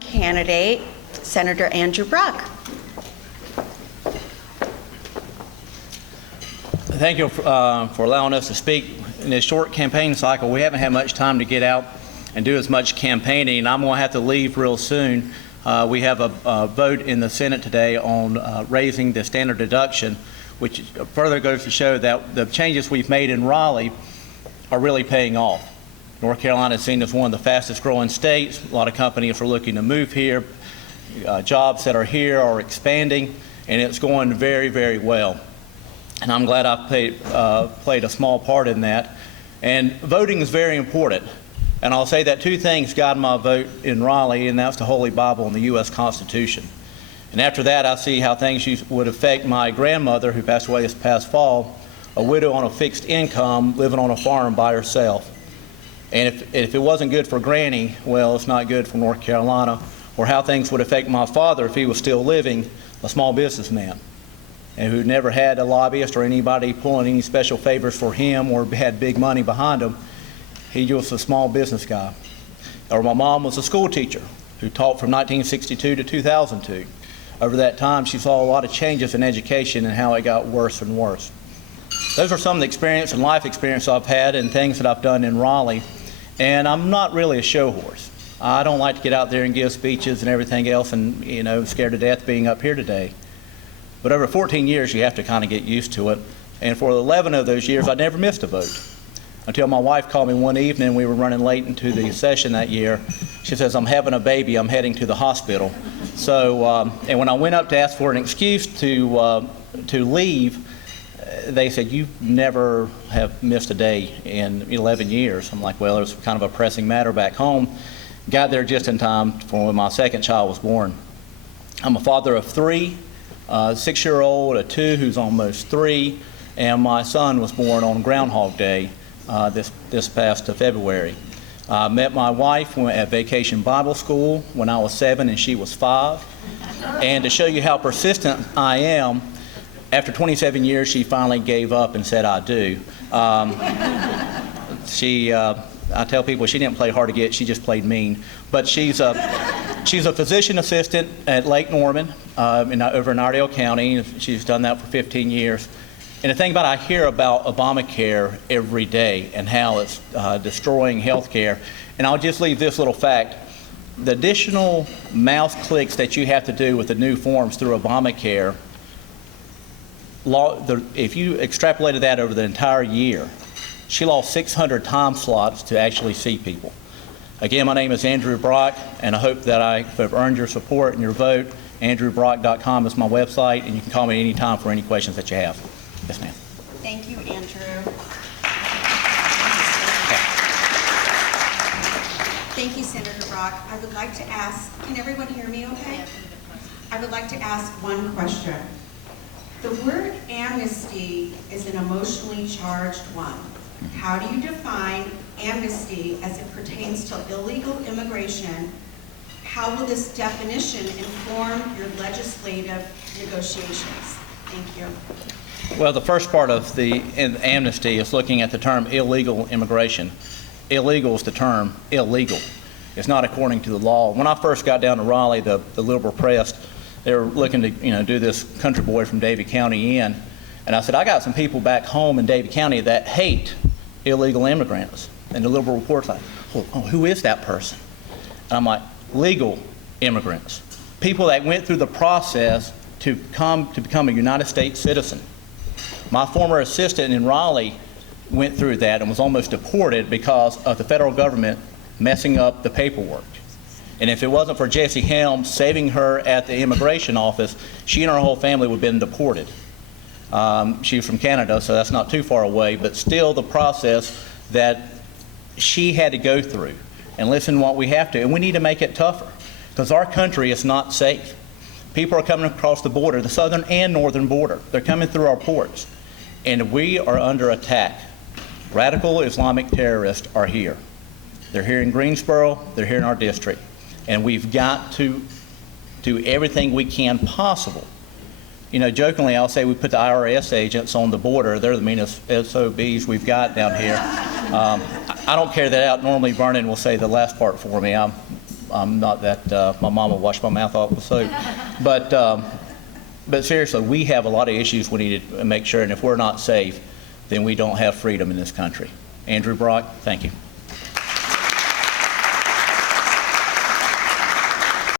Candidate, Senator Andrew Brock. Thank you for allowing us to speak. In this short campaign cycle, we haven't had much time to get out and do as much campaigning. I'm going to have to leave real soon. We have a vote in the Senate today on raising the standard deduction, which further goes to show that the changes we've made in Raleigh are really paying off. North Carolina is seen as one of the fastest growing states. A lot of companies are looking to move here. Jobs that are here are expanding, and it's going very, very well. And I'm glad I've played a small part in that. And voting is very important. And I'll say that two things guide my vote in Raleigh, and that's the Holy Bible and the U.S. Constitution. And after that, I see how things would affect my grandmother, who passed away this past fall, a widow on a fixed income, living on a farm by herself. And if it wasn't good for Granny, well, it's not good for North Carolina. Or how things would affect my father if he was still living, a small businessman, and who never had a lobbyist or anybody pulling any special favors for him or had big money behind him. He was a small business guy. Or my mom was a school teacher who taught from 1962 to 2002. Over that time, she saw a lot of changes in education and how it got worse and worse. Those are some of the experience and life experience I've had and things that I've done in Raleigh. And I'm not really a show horse. I don't like to get out there and give speeches and everything else and, scared to death being up here today. But over 14 years, you have to kind of get used to it. And for 11 of those years, I never missed a vote. Until my wife called me one evening, we were running late into the session that year. She says, "I'm having a baby, I'm heading to the hospital." So, and when I went up to ask for an excuse to leave, they said, "You never have missed a day in 11 years. I'm like, well, it was kind of a pressing matter back home. Got there just in time for when my second child was born. I'm a father of three, a 6-year-old, a 2 who's almost 3, and my son was born on Groundhog Day this past February. Met my wife at Vacation Bible School when I was 7 and she was 5. And to show you how persistent I am, after 27 years, she finally gave up and said, "I do." I tell people she didn't play hard to get, she just played mean. But she's a physician assistant at Lake Norman over in Iredell County. She's done that for 15 years. And the thing about I hear about Obamacare every day and how it's destroying health care. And I'll just leave this little fact. The additional mouse clicks that you have to do with the new forms through Obamacare, if you extrapolated that over the entire year, she lost 600 time slots to actually see people. Again, my name is Andrew Brock, and I hope that I have earned your support and your vote. AndrewBrock.com is my website, and you can call me anytime for any questions that you have. Yes, ma'am. Thank you, Andrew. Thank you, Senator Brock. I would like to ask, can everyone hear me okay? I would like to ask one question. The word amnesty is an emotionally charged one. How do you define amnesty as it pertains to illegal immigration? How will this definition inform your legislative negotiations? Thank you. Well, the first part of the amnesty is looking at the term illegal immigration. Illegal is the term illegal. It's not according to the law. When I first got down to Raleigh, the liberal press, they were looking to do this country boy from Davie County in. And I said, I got some people back home in Davie County that hate illegal immigrants. And the liberal report's like, oh, who is that person? And I'm like, legal immigrants. People that went through the process to become a United States citizen. My former assistant in Raleigh went through that and was almost deported because of the federal government messing up the paperwork. And if it wasn't for Jesse Helms saving her at the immigration office, she and her whole family would have been deported. She's from Canada, so that's not too far away, but still the process that she had to go through. And listen, what we have to, and we need to make it tougher, because our country is not safe. People are coming across the border, the southern and northern border. They're coming through our ports, and we are under attack. Radical Islamic terrorists are here. They're here in Greensboro, they're here in our district, and we've got to do everything we can possible. Jokingly, I'll say we put the IRS agents on the border. They're the meanest SOBs we've got down here. I don't carry that out. Normally, Vernon will say the last part for me. I'm not that, my mama washed my mouth off with soap. But seriously, we have a lot of issues we need to make sure, and if we're not safe, then we don't have freedom in this country. Andrew Brock, thank you.